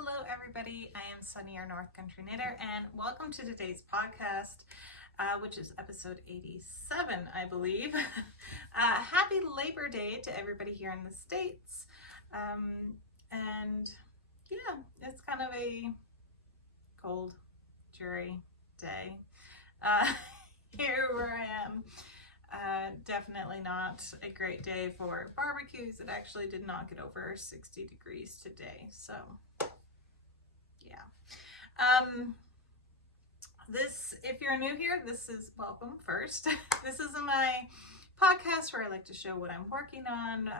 Hello everybody, I am Sunny, your North Country Knitter, and welcome to today's podcast, which is episode 87, I believe. Happy Labor Day to everybody here in the States. And yeah, it's kind of a cold, dreary day here where I am. Definitely not a great day for barbecues. It actually did not get over 60 degrees today, so yeah. If you're new here, this is welcome first. This is my podcast where I like to show what I'm working on,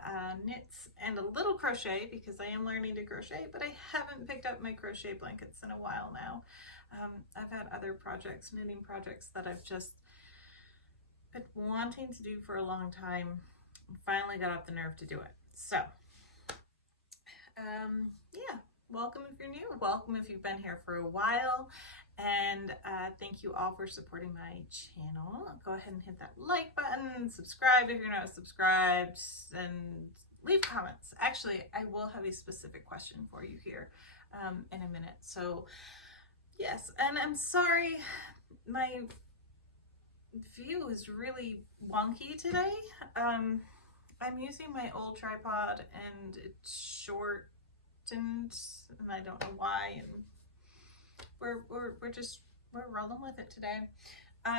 knits and a little crochet, because I am learning to crochet, but I haven't picked up my crochet blankets in a while now. I've had other projects, knitting projects, that I've just been wanting to do for a long time, and finally got up the nerve to do it. So yeah, welcome if you're new, welcome if you've been here for a while, and thank you all for supporting my channel. Go ahead and hit that like button, subscribe if you're not subscribed, and leave comments. Actually, I will have a specific question for you here in a minute. So yes, and I'm sorry, my view is really wonky today. I'm using my old tripod and it's shortened, and I don't know why, and we're rolling with it today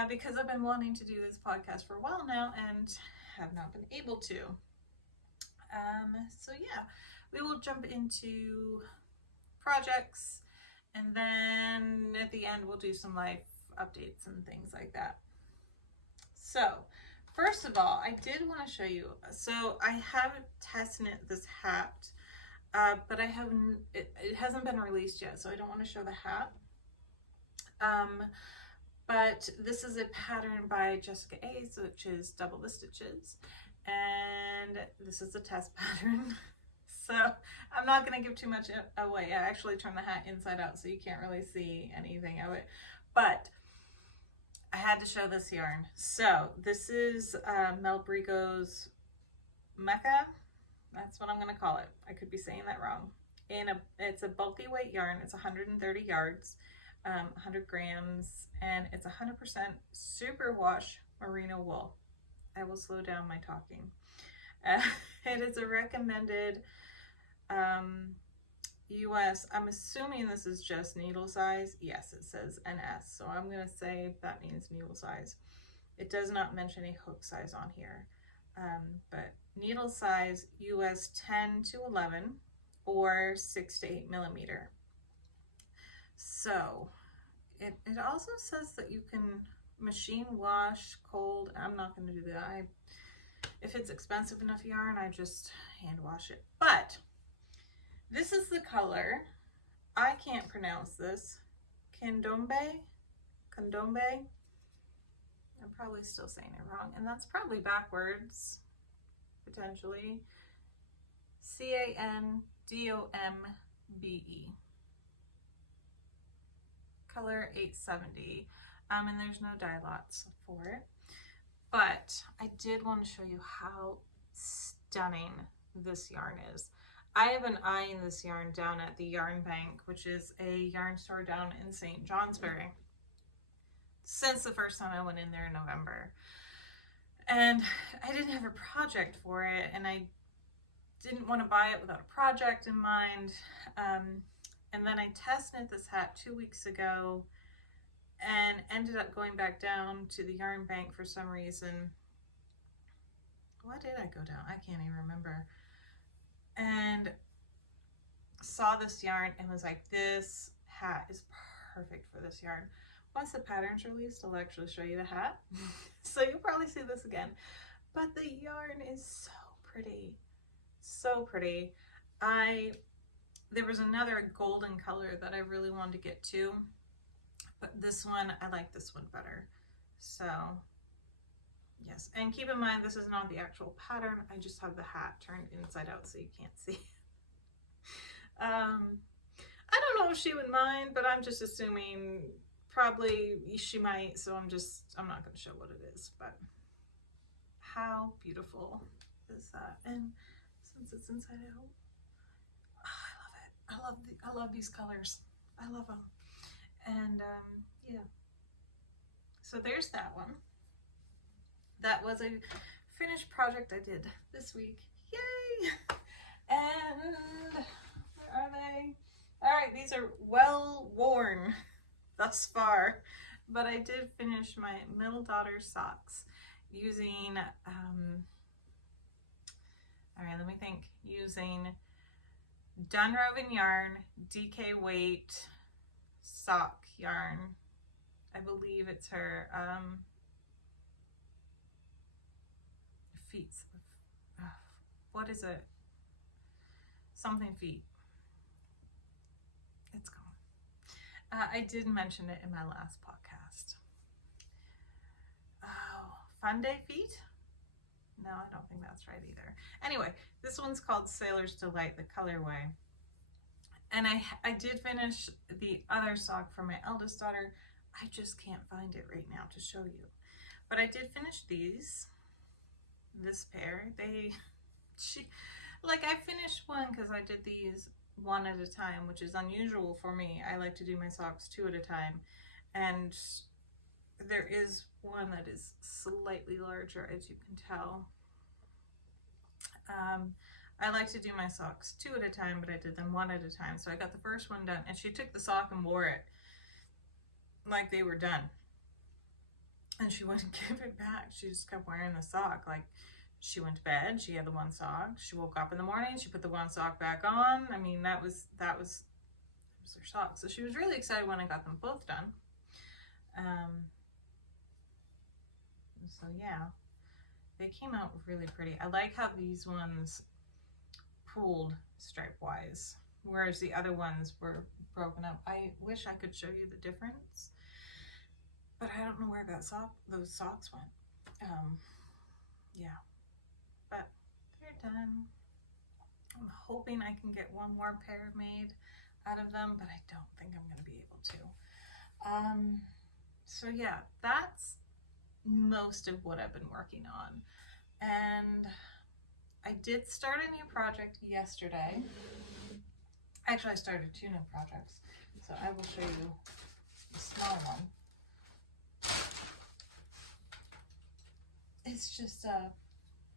because I've been wanting to do this podcast for a while now and have not been able to. So yeah, we will jump into projects, and then at the end we'll do some life updates and things like that. So first of all, I did want to show you, so I haven't test knit this hat, but it hasn't been released yet, so I don't want to show the hat. But this is a pattern by Jessica A's, which is Double the Stitches, and this is a test pattern. So I'm not going to give too much away. I actually turned the hat inside out, so you can't really see anything of it, but I had to show this yarn. So this is Mel Brigo's Mecca. That's what I'm going to call it. I could be saying that wrong. It's a bulky weight yarn. It's 130 yards, 100 grams, and it's 100% superwash merino wool. I will slow down my talking. It is a recommended US, I'm assuming this is just needle size. Yes, it says NS, so I'm going to say that means needle size. It does not mention a hook size on here, but needle size US 10 to 11 or 6 to 8 millimeter. So it also says that you can machine wash cold. I'm not going to do that. If it's expensive enough yarn, I just hand wash it. But this is the color. I can't pronounce this. Candombe? I'm probably still saying it wrong, and that's probably backwards, potentially. Candombe. Color 870. And there's no dye lots for it. But I did want to show you how stunning this yarn is. I have been eyeing this yarn down at the Yarn Bank, which is a yarn store down in St. Johnsbury, since the first time I went in there in November. And I didn't have a project for it, and I didn't want to buy it without a project in mind. And then I test knit this hat 2 weeks ago and ended up going back down to the Yarn Bank for some reason. Why did I go down? I can't even remember. And saw this yarn and was like, this hat is perfect for this yarn. Once the pattern's released, I'll actually show you the hat. So you'll probably see this again. But the yarn is so pretty. So pretty. There was another golden color that I really wanted to get to, but this one, I like this one better. So yes, and keep in mind, this is not the actual pattern. I just have the hat turned inside out so you can't see. I don't know if she would mind, but I'm just assuming probably she might, so I'm not going to show what it is, but how beautiful is that? And since it's inside out, oh, I love it. I love these colors. I love them. And yeah, so there's that one. That was a finished project I did this week. Yay! And where are they? All right, these are well worn thus far, but I did finish my middle daughter's socks using, all right, let me think, using Dunroven yarn, DK weight sock yarn. I believe it's her feet. What is it? Something feet. It's gone. I did mention it in my last podcast. Oh, Fun Day Feet? No, I don't think that's right either. Anyway, this one's called Sailor's Delight, the colorway. And I did finish the other sock for my eldest daughter. I just can't find it right now to show you. But I did finish these. This pair. I finished one because I did these one at a time, which is unusual for me. I like to do my socks two at a time. And there is one that is slightly larger, as you can tell. I like to do my socks two at a time, but I did them one at a time. So I got the first one done, and she took the sock and wore it like they were done. And she wouldn't give it back. She just kept wearing the sock. Like, she went to bed, she had the one sock. She woke up in the morning, she put the one sock back on. I mean, that was her sock. So she was really excited when I got them both done. So yeah, they came out really pretty. I like how these ones pooled stripe wise, whereas the other ones were broken up. I wish I could show you the difference, but I don't know where those socks went. Yeah, but they're done. I'm hoping I can get one more pair made out of them, but I don't think I'm going to be able to. So yeah, that's most of what I've been working on. And I did start a new project yesterday. Actually, I started two new projects. So I will show you the small one. It's just a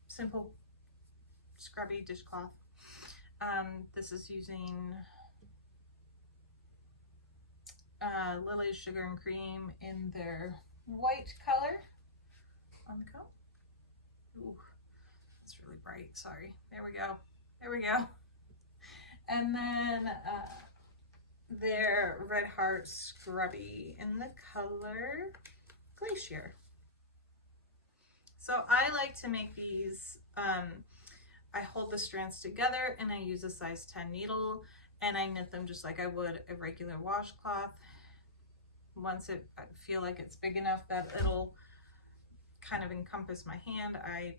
simple scrubby dishcloth. This is using Lily's Sugar and Cream in their white color on the coat. Ooh, it's really bright. Sorry. There we go. There we go. And then their Red Heart Scrubby in the color Glacier. So I like to make these, I hold the strands together and I use a size 10 needle and I knit them just like I would a regular washcloth. Once I feel like it's big enough that it'll kind of encompass my hand, I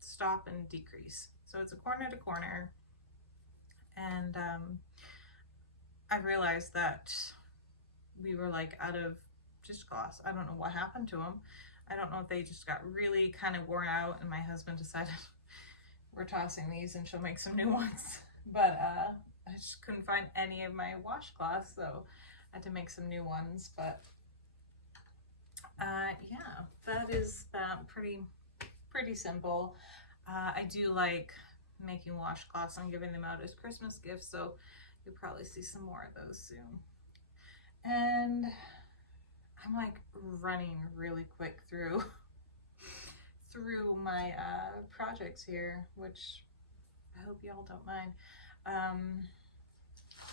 stop and decrease. So it's a corner to corner. And I realized that we were like out of dishcloths. I don't know what happened to them. I don't know if they just got really kind of worn out and my husband decided we're tossing these and she'll make some new ones. But I just couldn't find any of my washcloths, so I had to make some new ones. But yeah, that is pretty simple. I do like making washcloths and giving them out as Christmas gifts, so you'll probably see some more of those soon. And I'm like running really quick through my projects here, which I hope y'all don't mind.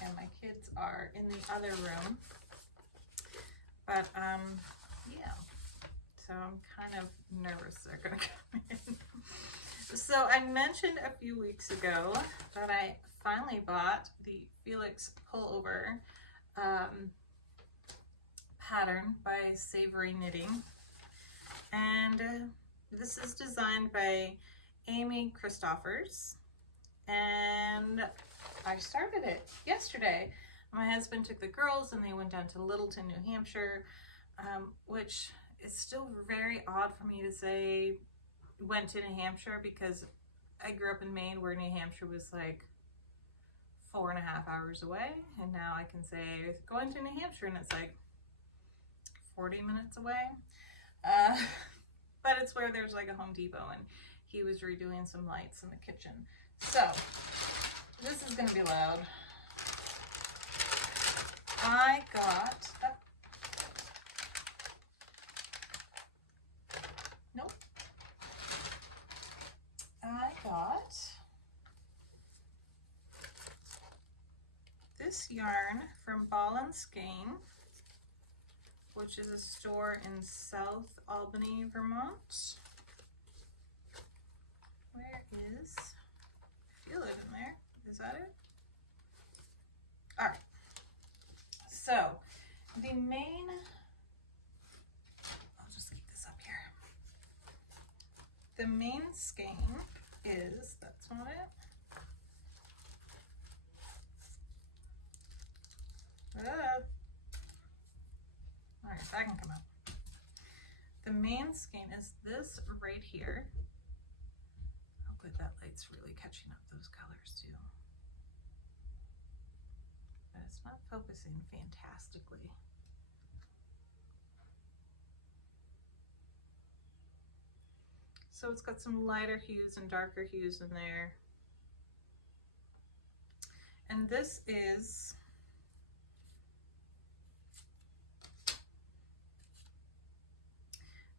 And my kids are in the other room, but yeah, so I'm kind of nervous they're gonna come in. So I mentioned a few weeks ago that I finally bought the Felix Pullover pattern by Savory Knitting, and this is designed by Amy Christoffers, and I started it yesterday. My husband took the girls and they went down to Littleton, New Hampshire, which is still very odd for me to say went to New Hampshire, because I grew up in Maine, where New Hampshire was like 4.5 hours away, and now I can say going to New Hampshire and it's like 40 minutes away. But it's where there's like a Home Depot, and he was redoing some lights in the kitchen. So this is gonna be loud. I got, nope. I got this yarn from Ball and Skein, which is a store in South Albany, Vermont. Where is, I feel it in there. Is that it? All right. So the main, I'll just keep this up here. The main skein is, that's not it. All right, that can come out. The main skein is this right here. Oh good, that light's really catching up those colors too. But it's not focusing fantastically. So it's got some lighter hues and darker hues in there. And this is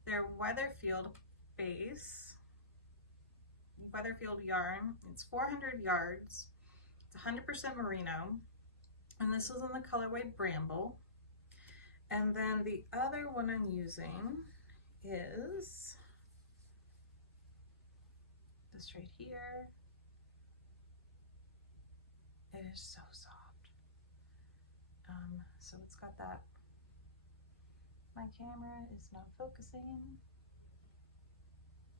their Weatherfield base, Weatherfield yarn. It's 400 yards. It's 100% merino. And this is in the colorway Bramble. And then the other one I'm using is this right here. It is so soft. So it's got that. My camera is not focusing.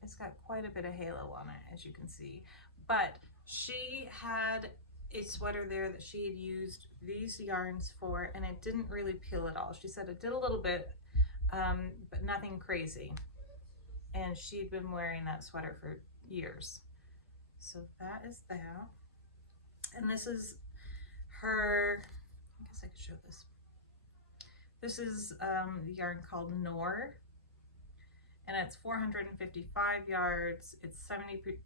It's got quite a bit of halo on it, as you can see. But she had a sweater there that she had used these yarns for, and it didn't really peel at all. She said it did a little bit, but nothing crazy. And she'd been wearing that sweater for years. So that is that. And this is her, I guess I could show this. This is the yarn called Nor, and it's 455 yards. It's 72%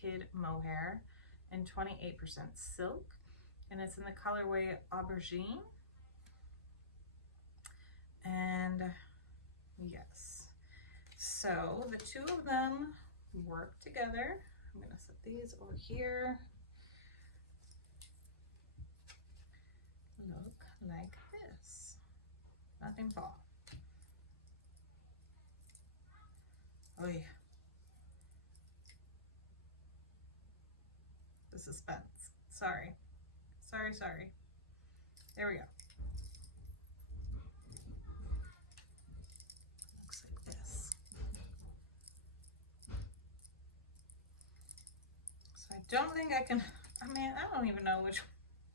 kid mohair and 28% silk, and it's in the colorway Aubergine. And yes, so the two of them work together. I'm gonna set these over here. Look like this. Nothing fall. Oh yeah. The suspense. Sorry. Sorry. There we go. Looks like this. So I don't think I can, I don't even know which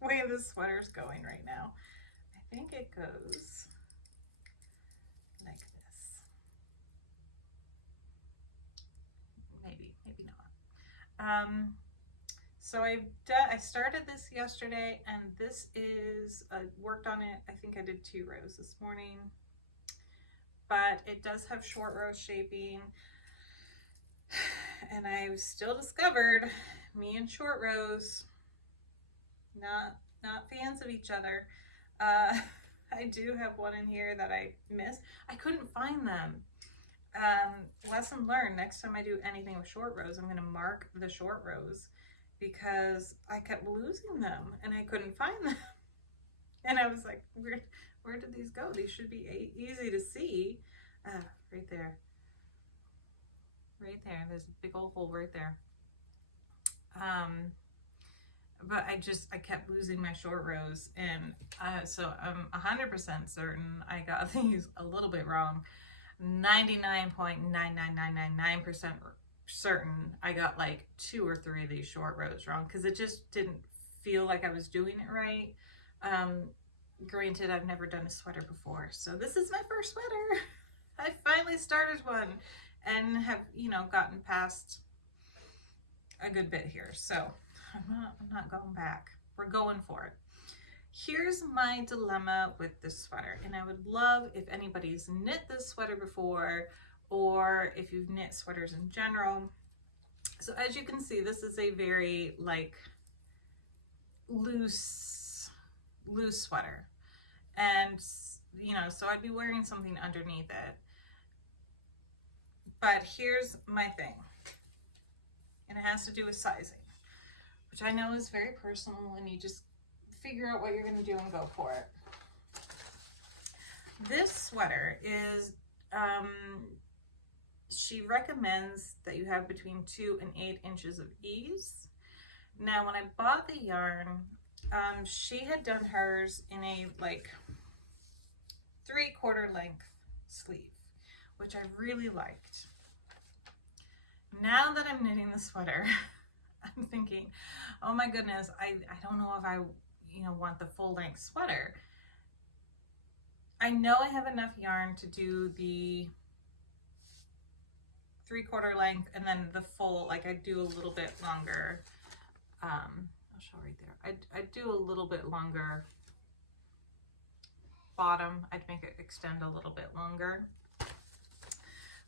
way this sweater's going right now. I think it goes like this. Maybe not. So I started this yesterday, and this is, worked on it, I think I did 2 rows this morning, but it does have short row shaping, and I've still discovered me and short rows, not fans of each other. I do have one in here that I missed. I couldn't find them. Lesson learned, next time I do anything with short rows, I'm going to mark the short rows, because I kept losing them and I couldn't find them. And I was like, where did these go? These should be easy to see. Right there. Right there. There's a big old hole right there. But I kept losing my short rows, and so I'm 100% certain I got these a little bit wrong. 99.99999% certain I got like 2 or 3 of these short rows wrong, because it just didn't feel like I was doing it right. Granted, I've never done a sweater before, so this is my first sweater. I finally started one and have, gotten past a good bit here. So I'm not going back. We're going for it. Here's my dilemma with this sweater, and I would love if anybody's knit this sweater before, or if you've knit sweaters in general. So as you can see, this is a very like loose sweater, and you know, so I'd be wearing something underneath it. But here's my thing, and it has to do with sizing, which I know is very personal, and you just figure out what you're going to do and go for it. This sweater is, she recommends that you have between 2 and 8 inches of ease. Now, when I bought the yarn, she had done hers in a like 3/4 length sleeve, which I really liked. Now that I'm knitting the sweater, I'm thinking, oh my goodness, I don't know if I, you know, want the full length sweater. I know I have enough yarn to do the 3/4 length and then the full, like I do a little bit longer. I'll show right there. I do a little bit longer bottom. I'd make it extend a little bit longer.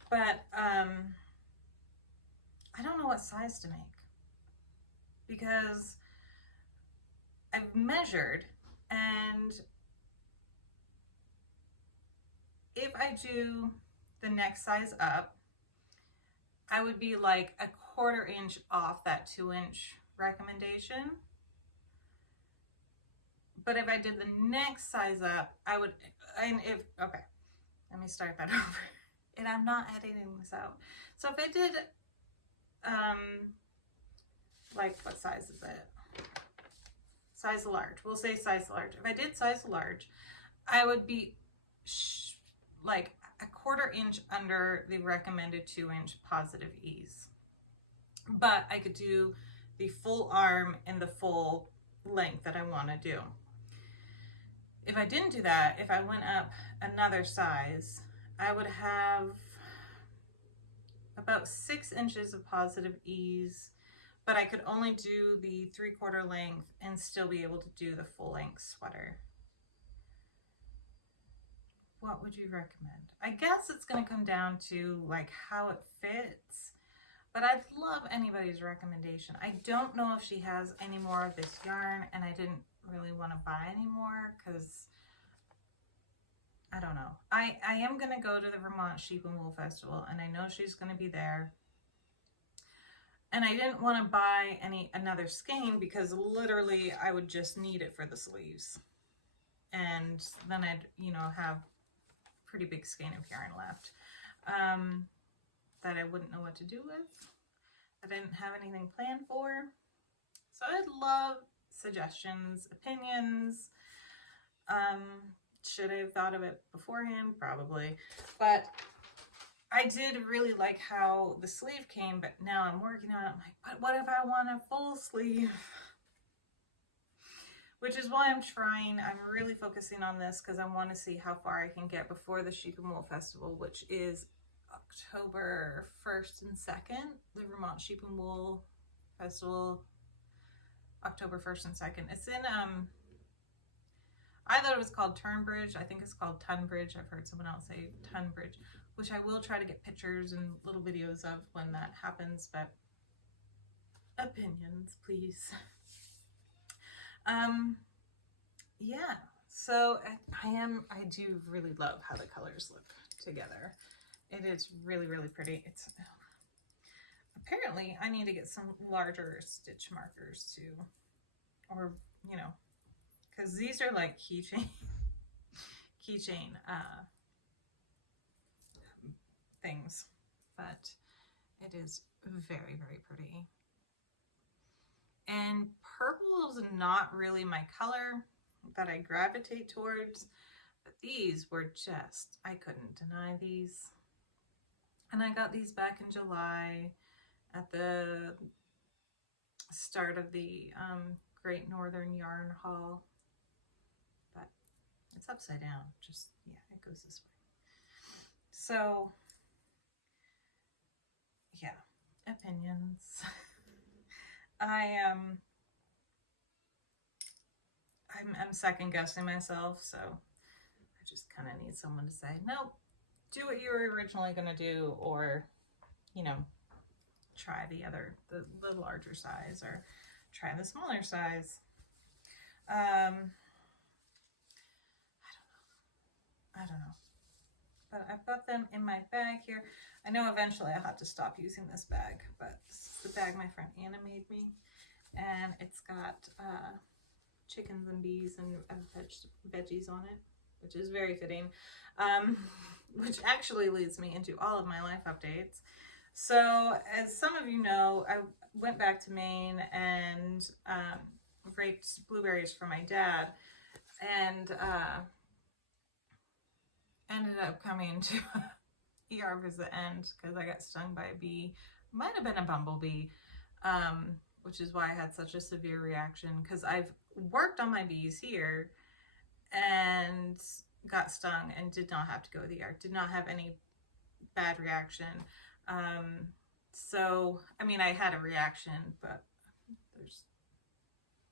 But I don't know what size to make, because I've measured, and if I do the next size up, I would be like a 1/4 inch off that 2-inch recommendation. But if I did the next size up, I would, and if, okay, let me start that over. And I'm not editing this out. So if I did, like, what size is it? Size large. We'll say size large. If I did size large, I would be like a 1/4 inch under the recommended 2-inch positive ease. But I could do the full arm and the full length that I want to do. If I didn't do that, if I went up another size, I would have about 6 inches of positive ease, but I could only do the 3/4 length and still be able to do the full length sweater. What would you recommend? I guess it's going to come down to like how it fits, but I'd love anybody's recommendation. I don't know if she has any more of this yarn, and I didn't really want to buy any more because I don't know. I am going to go to the Vermont Sheep and Wool Festival, and I know she's going to be there. And I didn't want to buy another skein because literally I would just need it for the sleeves. And then I'd, you know, have pretty big skein of yarn left that I wouldn't know what to do with. I didn't have anything planned for. So I'd love suggestions, opinions. Should I have thought of it beforehand? Probably. But I did really like how the sleeve came, but now I'm working on it. I'm like, but what if I want a full sleeve? Which is why I'm trying. I'm really focusing on this because I want to see how far I can get before the Sheep and Wool Festival, which is October 1st and 2nd. The Vermont Sheep and Wool Festival, October 1st and 2nd. It's in, I thought it was called Turnbridge. I think it's called Tunbridge. I've heard someone else say Tunbridge, which I will try to get pictures and little videos of when that happens, but opinions, please. Yeah, so I do really love how the colors look together. It is really, really pretty. It's, apparently I need to get some larger stitch markers too, or, you know, because these are like keychain things, but it is very, very pretty. And purple is not really my color that I gravitate towards, but these were just, I couldn't deny these. And I got these back in July at the start of the Great Northern Yarn Haul, but it's upside down. Just, yeah, it goes this way. So, yeah, opinions. I I'm second guessing myself, so I just kind of need someone to say, nope, do what you were originally going to do, or, you know, try the larger size, or try the smaller size. I don't know. But I've got them in my bag here. I know eventually I'll have to stop using this bag, but this is the bag my friend Anna made me. And it's got chickens and bees and veggies on it, which is very fitting. Which actually leads me into all of my life updates. So, as some of you know, I went back to Maine and raked blueberries for my dad, and ended up coming to ER visit end because I got stung by a bee. Might have been a bumblebee, which is why I had such a severe reaction, because I've worked on my bees here and got stung and did not have to go to the ER. Did not have any bad reaction. So, I mean, I had a reaction, but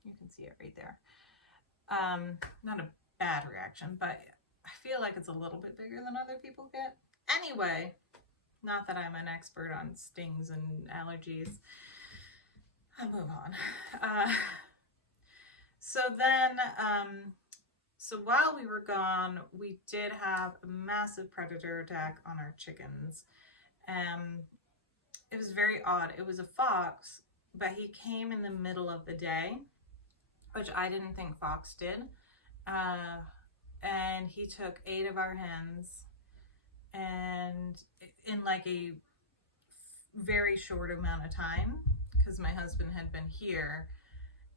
you can see it right there. Not a bad reaction, but I feel like it's a little bit bigger than other people get. Anyway, not that I'm an expert on stings and allergies. I'll move on. So then, so while we were gone, we did have a massive predator attack on our chickens. It was very odd. It was a fox, but he came in the middle of the day, which I didn't think fox did. And he took 8 of our hens, and in like a very short amount of time, because my husband had been here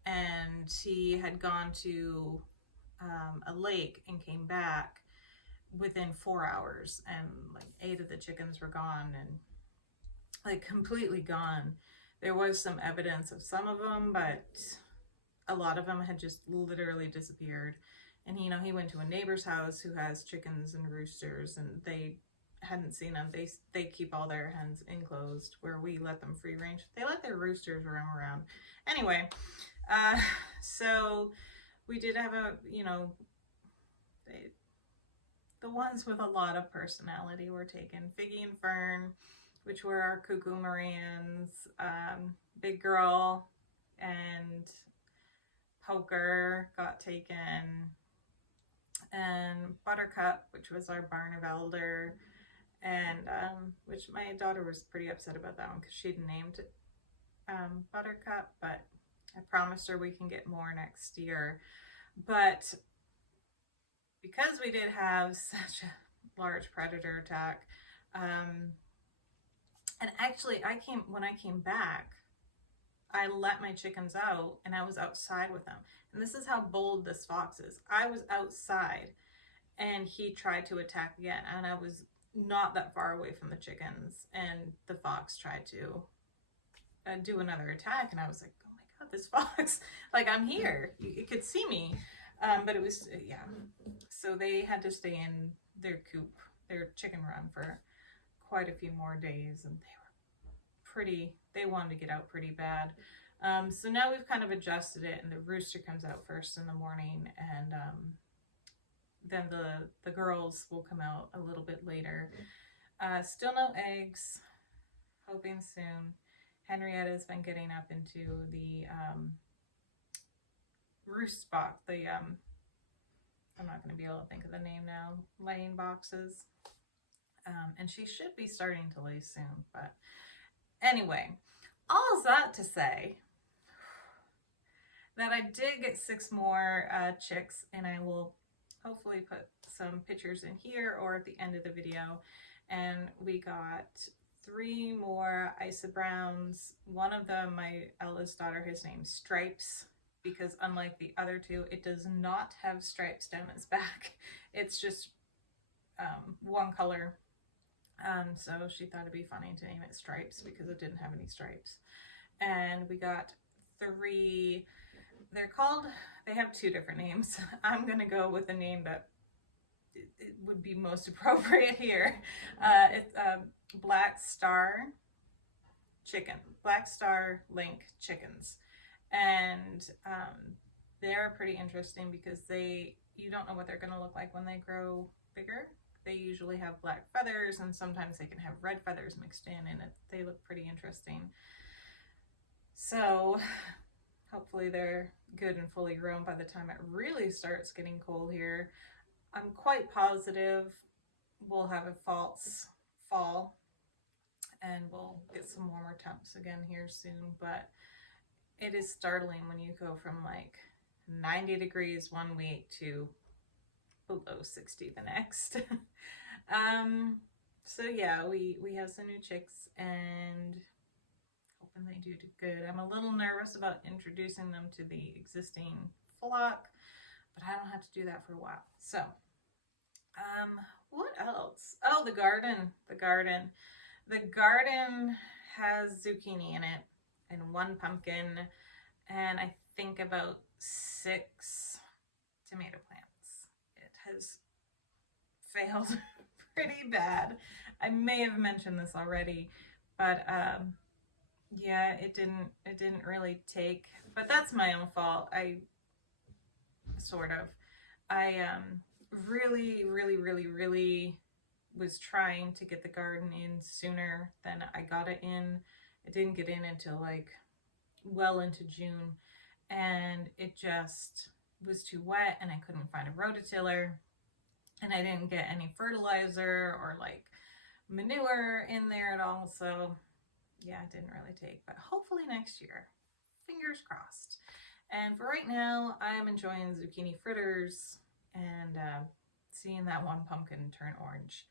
and he had gone to a lake and came back within 4 hours, and like 8 of the chickens were gone, and like completely gone. There was some evidence of some of them, but a lot of them had just literally disappeared. And you know, he went to a neighbor's house who has chickens and roosters, and they hadn't seen them. They keep all their hens enclosed, where we let them free range. They let their roosters roam around. Anyway, so we did have a, you know, the ones with a lot of personality were taken. Figgy and Fern, which were our cuckoo Marians, Big Girl and Poker got taken, and Buttercup, which was our Barn of Elder, and which my daughter was pretty upset about that one because she'd named it Buttercup, but I promised her we can get more next year. But because we did have such a large predator attack, and actually when I came back, I let my chickens out and I was outside with them. And this is how bold this fox is. I was outside and he tried to attack again, and I was not that far away from the chickens, and the fox tried to do another attack, and I was like, oh my god, this fox, like, I'm here, you could see me. But it was, yeah. So they had to stay in their coop, their chicken run, for quite a few more days, and they wanted to get out pretty bad. So now we've kind of adjusted it, and the rooster comes out first in the morning, and then the girls will come out a little bit later. Still no eggs, hoping soon. Henrietta's been getting up into the roost box, I'm not going to be able to think of the name now, laying boxes. And she should be starting to lay soon. But anyway, all that to say that I did get 6 more chicks, and I will hopefully put some pictures in here or at the end of the video. And we got 3 more Isa Browns. One of them, my eldest daughter, has named Stripes, because unlike the other 2, it does not have stripes down its back. It's just one color. So she thought it'd be funny to name it Stripes because it didn't have any stripes. And we got 3, they have 2 different names. I'm gonna go with the name that it would be most appropriate here. It's Black Star Chicken, Black Star Link chickens. And they're pretty interesting because you don't know what they're going to look like when they grow bigger. They usually have black feathers, and sometimes they can have red feathers mixed in, and they look pretty interesting. So hopefully they're good and fully grown by the time it really starts getting cold here. I'm quite positive we'll have a false fall and we'll get some warmer temps again here soon, but it is startling when you go from like 90 degrees one week to below 60 the next. So yeah, we have some new chicks and hoping they do good. I'm a little nervous about introducing them to the existing flock, but I don't have to do that for a while. So what else? Oh, the garden has zucchini in it and 1 pumpkin and I think about 6 tomato plants. It has failed pretty bad. I may have mentioned this already, but yeah, it didn't really take, but that's my own fault. I really was trying to get the garden in sooner than I got it in. It didn't get in until like well into June, and it just was too wet and I couldn't find a rototiller, and I didn't get any fertilizer or like manure in there at all. So yeah, it didn't really take, but hopefully next year, fingers crossed. And for right now, I'm enjoying zucchini fritters and seeing that 1 pumpkin turn orange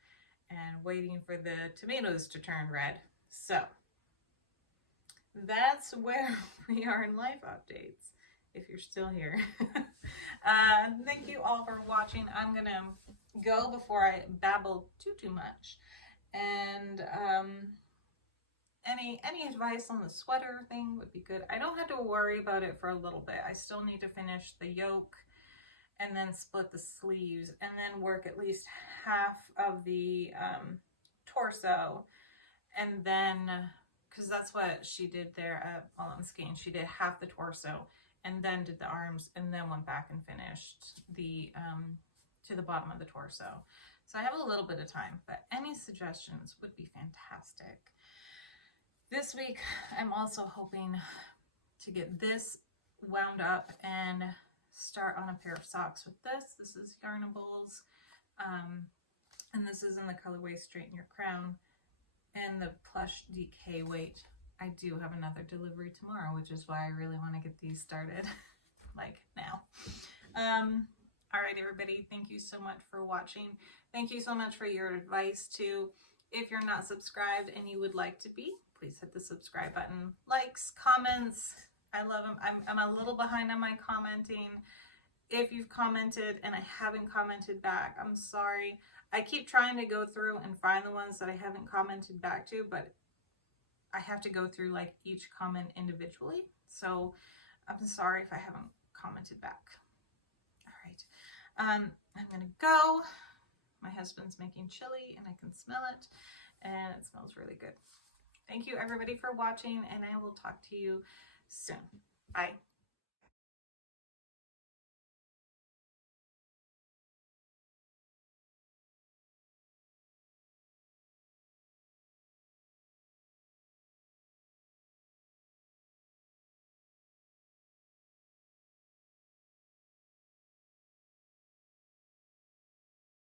and waiting for the tomatoes to turn red. So that's where we are in life updates, if you're still here. Thank you all for watching. I'm gonna go before I babble too much. And any advice on the sweater thing would be good. I don't have to worry about it for a little bit. I still need to finish the yoke and then split the sleeves and then work at least half of the torso, and then because that's what she did there while I'm skiing. She did half the torso and then did the arms and then went back and finished the to the bottom of the torso. So I have a little bit of time, but any suggestions would be fantastic. This week, I'm also hoping to get this wound up and start on a pair of socks with this. This is Yarnables, and this is in the colorway Straighten Your Crown and the plush DK weight. I do have another delivery tomorrow, which is why I really want to get these started like now. All right, everybody, thank you so much for watching. Thank you so much for your advice too. If you're not subscribed and you would like to be, please hit the subscribe button. Likes, comments, I love them. I'm a little behind on my commenting. If you've commented and I haven't commented back, I'm sorry. I keep trying to go through and find the ones that I haven't commented back to, but I have to go through like each comment individually. So I'm sorry if I haven't commented back. All right. I'm gonna go. My husband's making chili and I can smell it and it smells really good. Thank you everybody for watching, and I will talk to you soon. Bye.